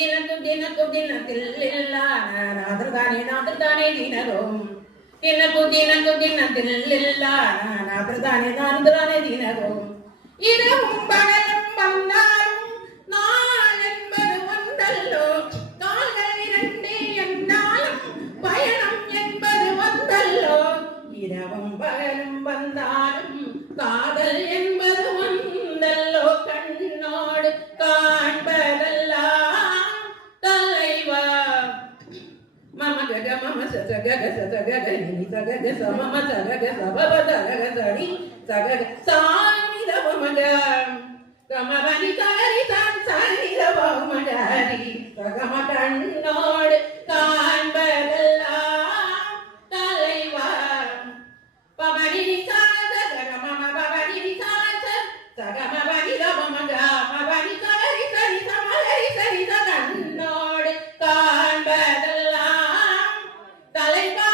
ದಿನಕ್ಕೂ ದಿನಕ್ಕಿಲ್ಲ ನಾದ್ರ ತಾನೇ ದಿನರು ದಿನಕ್ಕೂ ದಿನಕ್ಕಿಲ್ಲ ನಾದ್ರ ತಾನೇ ದಿನರು இரவும் பகலும் வந்தாலும் நாள் என்பது வந்தல்லோ கால்கள் இரண்டு என்றாலும் பயணம் என்பது வந்தல்லோ இரவும் பகலும் வந்தாலும் காதல் என்பது வந்தல்லோ கண்ணோடு காண்பதெல்லாம் தலைவா மம கக மம சக கக நினி சக சமம சக சபப சக சரி சக சாமி தவமக கமபனி கரி தான் சரி தவமகரி சகம கண்ணோடு காண்பதெல்லாம் தலைவா பவனி சாத கமம பவனி சாத சகம பனி தவமக பவனி கரி சரி சமகரி சரி கண்ணோடு காண்பதெல்லாம் தலைவா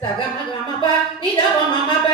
சக மகமப நிதவ மமப